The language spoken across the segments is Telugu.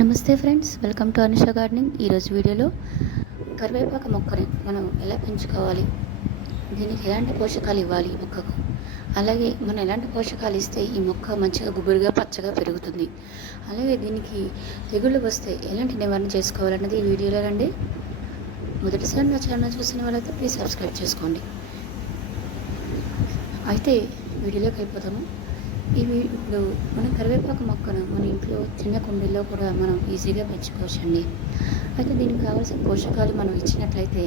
నమస్తే friends welcome to Anusha gardening. ఈరోజు వీడియోలో కరివేపాకు మొక్కని మనం ఎలా పెంచుకోవాలి? దీనికి ఎలాంటి పోషకాలు ఇవ్వాలి ఈ మొక్కకు? అలాగే మనం ఎలాంటి పోషకాలు ఇస్తే ఈ మొక్క మంచిగా గుబురుగా పచ్చగా పెరుగుతుంది? అలాగే దీనికి తెగుళ్ళు వస్తే ఎలాంటి నివారణ చేసుకోవాలన్నది ఈ వీడియోలో రండి. మొదటిసారి నా ఛానల్ చూసిన వాళ్ళైతే ప్లీజ్ సబ్స్క్రైబ్ చేసుకోండి. అయితే వీడియోలోకి వెళ్ళిపోతాము ఇవి ఇప్పుడు మనం కరివేపాకు మొక్కను మన ఇంట్లో చిన్న కుండీల్లో కూడా మనం ఈజీగా పెంచుకోవచ్చు అండి అయితే దీనికి కావాల్సిన పోషకాలు మనం ఇచ్చినట్లయితే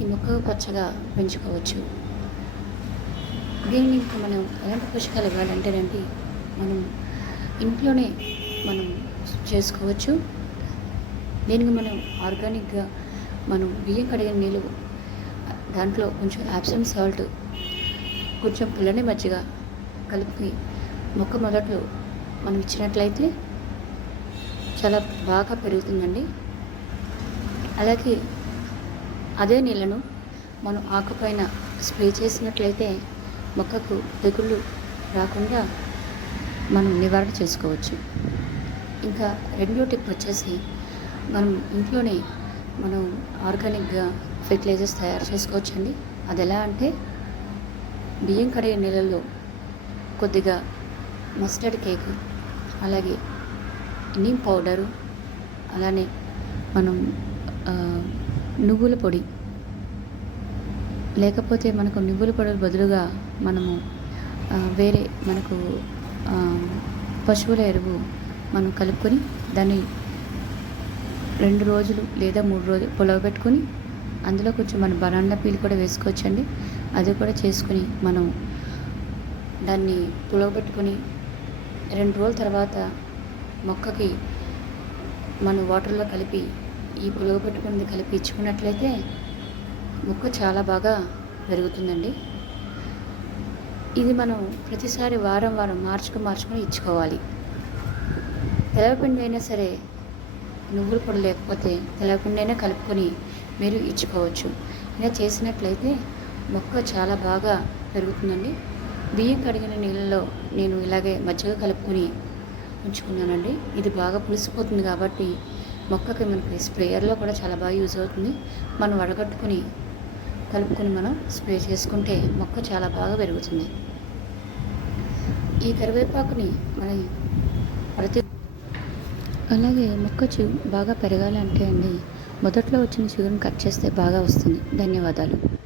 ఈ మొక్క పచ్చగా పెంచుకోవచ్చు. దీన్ని ఇంకా మనం ఎలాంటి పోషకాలు ఇవ్వాలంటేనండి మనం ఇంట్లోనే మనం చేసుకోవచ్చు. దీనికి మనం ఆర్గానిక్గా మనం బియ్యం కడిగిన నీళ్ళు దాంట్లో కొంచెం యాప్సమ్ సాల్ట్ కొంచెం పుల్లని మజ్జిగ కలిపి మొక్క మొదట్లో మనం ఇచ్చినట్లయితే చాలా బాగా పెరుగుతుందండి. అలాగే అదే నీళ్ళను మనం ఆకుపైన స్ప్రే చేసినట్లయితే మొక్కకు తెగుళ్ళు రాకుండా మనం నివారణ చేసుకోవచ్చు. ఇంకా రెండో టిప్ వచ్చేసి మనం ఇంట్లోనే మనం ఆర్గానిక్గా ఫెర్టిలైజర్స్ తయారు చేసుకోవచ్చండి. అది ఎలా అంటే బియ్యం కడిగే నీళ్ళల్లో కొద్దిగా మస్టర్డ్ కేక్ అలాగే నీమ్ పౌడరు అలానే మనం నువ్వుల పొడి. లేకపోతే మనకు నువ్వుల పొడి బదులుగా మనము వేరే మనకు పశువుల ఎరువు మనం కలుపుకొని దాన్ని రెండు రోజులు లేదా మూడు రోజులు పొలవబెట్టుకొని అందులో కొంచెం మన బనానా పీల్ కూడా వేసుకోవచ్చండి. అది కూడా చేసుకుని మనం దాన్ని పులవబెట్టుకొని రెండు రోజుల తర్వాత మొక్కకి మనం వాటర్లో కలిపి ఈ పులవబెట్టుకున్నది కలిపి ఇచ్చుకున్నట్లయితే మొక్క చాలా బాగా పెరుగుతుందండి. ఇది మనం ప్రతిసారి వారం వారం మార్చుకు మార్చుకొని ఇచ్చుకోవాలి. తెలవపిండి అయినా సరే నువ్వులు పొడి లేకపోతే తెలవపిండి అయినా కలుపుకొని మీరు ఇచ్చుకోవచ్చు. ఇలా చేసినట్లయితే మొక్క చాలా బాగా పెరుగుతుందండి. బియ్యం కడిగిన నీళ్ళలో నేను ఇలాగే మజ్జిగ కలుపుకొని ఉంచుకున్నానండి. ఇది బాగా పులిసిపోతుంది కాబట్టి మొక్కకి మనకి స్ప్రేయర్లో కూడా చాలా బాగా యూజ్ అవుతుంది. మనం వడగట్టుకుని కలుపుకొని మనం స్ప్రే చేసుకుంటే మొక్క చాలా బాగా పెరుగుతుంది. ఈ కరివేపాకుని మన ప్రతి అలాగే మొక్క చు బాగా పెరగాలంటే అండి మొదట్లో వచ్చిన చిగురుని కట్ చేస్తే బాగా వస్తుంది. ధన్యవాదాలు.